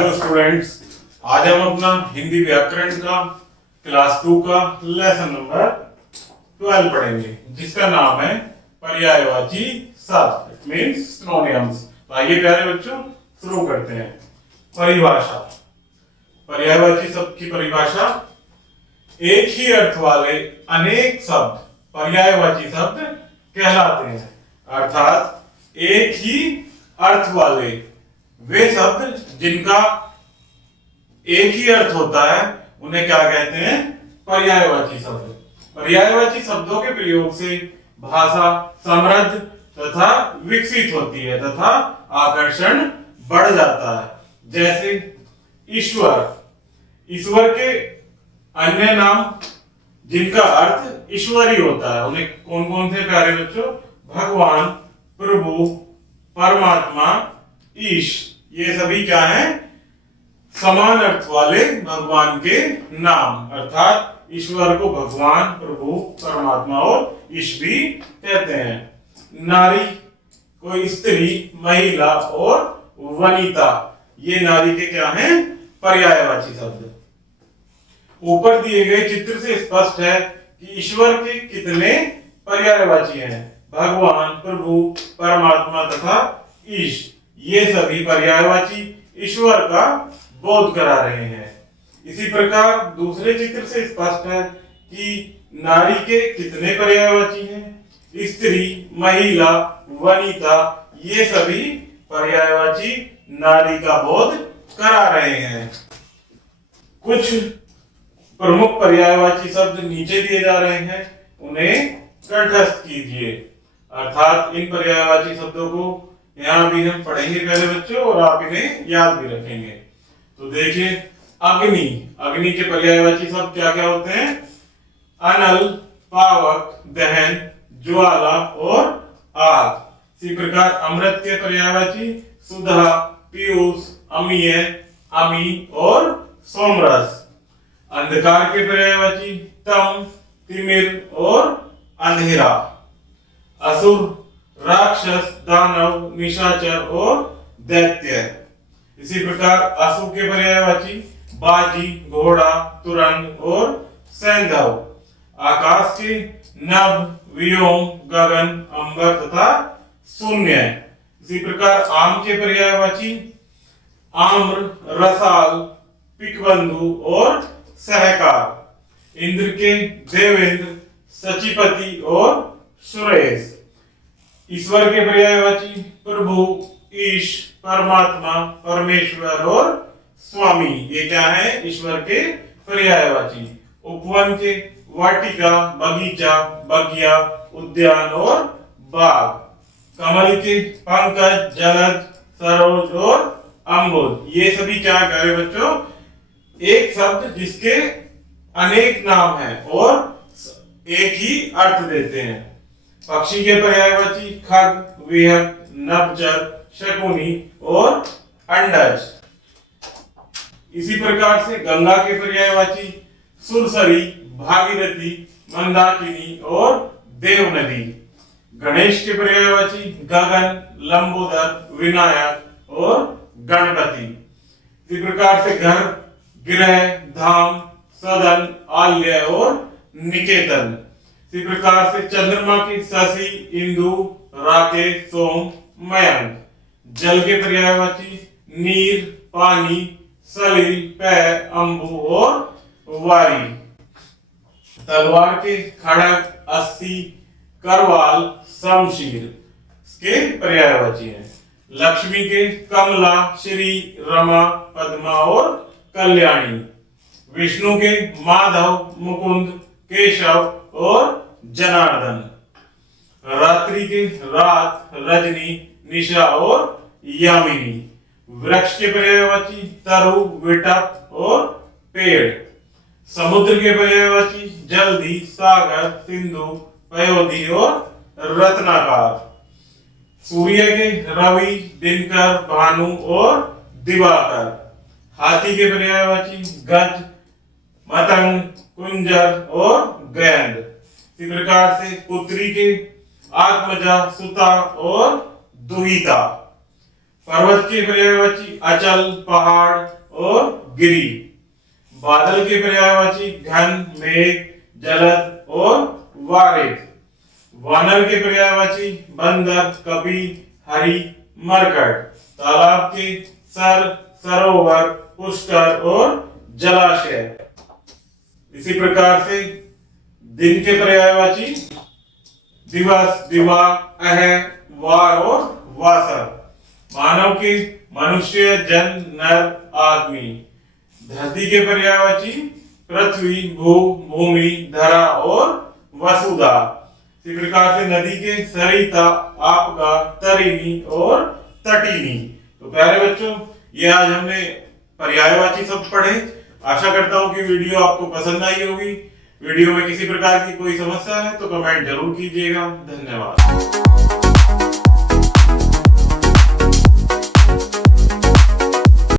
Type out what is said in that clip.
Hello students, आज हम अपना हिंदी व्याकरण का क्लास 2 का लेसन नंबर 12 पढ़ेंगे, जिसका नाम है पर्यायवाची शब्द, मीन्स सिनोनिम्स। तो आइए प्यारे बच्चों शुरू करते हैं। परिभाषा। पर्यायवाची शब्द की परिभाषा: एक ही अर्थ वाले अनेक शब्द पर्यायवाची शब्द कहलाते हैं। अर्थात एक ही अर्थ वाले वे शब्द जिनका एक ही अर्थ होता है उन्हें क्या कहते हैं? पर्यायवाची शब्द। पर्यायवाची शब्दों के प्रयोग से भाषा समृद्ध तथा विकसित होती है तथा आकर्षण बढ़ जाता है। जैसे ईश्वर। ईश्वर के अन्य नाम जिनका अर्थ ईश्वरी होता है उन्हें कौन कौन से प्यारे बच्चों? भगवान, प्रभु, परमात्मा, ईश। ये सभी क्या हैं? समान अर्थ वाले भगवान के नाम। अर्थात ईश्वर को भगवान, प्रभु, परमात्मा और ईश भी कहते हैं। नारी को स्त्री, महिला और वनिता, ये नारी के क्या हैं? पर्यायवाची शब्द। ऊपर दिए गए चित्र से स्पष्ट है कि ईश्वर के कितने पर्यायवाची हैं? भगवान, प्रभु, परमात्मा तथा ईश। ये सभी पर्यायवाची ईश्वर का बोध करा रहे हैं। इसी प्रकार दूसरे चित्र से स्पष्ट है कि नारी के कितने पर्यायवाची हैं? स्त्री, महिला, वनिता, ये सभी पर्यायवाची नारी का बोध करा रहे हैं। कुछ प्रमुख पर्यायवाची शब्द नीचे दिए जा रहे हैं, उन्हें कंठस्थ कीजिए। अर्थात इन पर्यायवाची शब्दों को यहाँ भी हम पढ़ेंगे पहले बच्चों, और आप इन्हें याद भी रखेंगे। तो देखिए, अग्नि। अग्नि के पर्यायवाची शब्द क्या क्या होते हैं? अनल, पावक, दहन, ज्वाला और आग। इसी प्रकार अमृत के पर्यायवाची सुधा, पीयूष, अमीय, अमी और सोमरस। अंधकार के पर्यायवाची तम, तिमिर और अंधेरा। असुर, राक्षस, दानव, निशाचर और दैत्य। इसी प्रकार असुर के पर्यायवाची बाजी, घोड़ा, तुरंग और सैंधव। आकाश के नभ, व्योम, गगन, अंबर तथा शून्य। इसी प्रकार आम के पर्यायवाची आम्र, रसाल, पिकबंधु और सहकार। इंद्र के देवेंद्र, सचिपति और सुरेश। ईश्वर के पर्यायवाची प्रभु, ईश, परमात्मा, परमेश्वर और स्वामी। ये क्या है? ईश्वर के पर्यायवाची। उपवन के वाटिका, बगीचा, बगिया, उद्यान और बाग। कमल के पंकज, जलज, सरोज और अम्बुज। ये सभी क्या कह रहे बच्चों? एक शब्द जिसके अनेक नाम हैं और एक ही अर्थ देते हैं। पक्षी के पर्यायवाची खग, विहग, नभचर, शकुनी और अंडज। इसी प्रकार से गंगा के पर्यायवाची सुरसरी, भागीरथी, मंदाकिनी और देवनदी। गणेश के पर्यायवाची गगन, लंबोदर, विनायक और गणपति। इसी प्रकार से घर, गृह, धाम, सदन, आल्य और निकेतन। इसी प्रकार से चंद्रमा की शशि, इंदु, राकेश, सोम, मयंक। जल के पर्यायवाची नीर, पानी, सलिल, पै, अंबु और वारी। तलवार के खड़ग, अस्सी, करवाल, शमशीर इसके पर्यायवाची हैं। लक्ष्मी के कमला, श्री, रमा, पद्मा और कल्याणी। विष्णु के माधव, मुकुंद, केशव और जनार्दन। रात्रि के रात, रजनी, निशा और यामिनी। वृक्ष के पर्यायवाची तरु, विटप और पेड़। समुद्र के पर्यायवाची जल्दी, सागर, सिंधु, पयोधी और रत्नाकर। सूर्य के रवि, दिनकर, भानु और दिवाकर। हाथी के पर्यायवाची गज, मतंग, कुंजर और गैंद। इसी प्रकार से पुत्री के आत्मजा, सुता और दुहिता। पर्वत के पर्यायवाची अचल, पहाड़ और गिरी। बादल के पर्यायवाची घन, मेघ, जलद और वारिद। वानर के पर्यायवाची बंदर, कपि, हरि, मरकट। तालाब के सर, सरोवर, पुष्कर और जलाशय। इसी प्रकार से दिन के पर्यायवाची दिवस, दिवा, अह, वार और वासर। मानव के मनुष्य, जन, नर, आदमी। धरती के पर्यायवाची पृथ्वी, भू, भूमि, धरा और वसुधा। इसी प्रकार से नदी के सरिता, आपका, तरिणी और तटिनी। तो प्यारे बच्चों, ये आज हमने पर्यायवाची शब्द पढ़े। आशा करता हूँ कि वीडियो आपको पसंद आई होगी। वीडियो में किसी प्रकार की कोई समस्या है तो कमेंट जरूर कीजिएगा। धन्यवाद।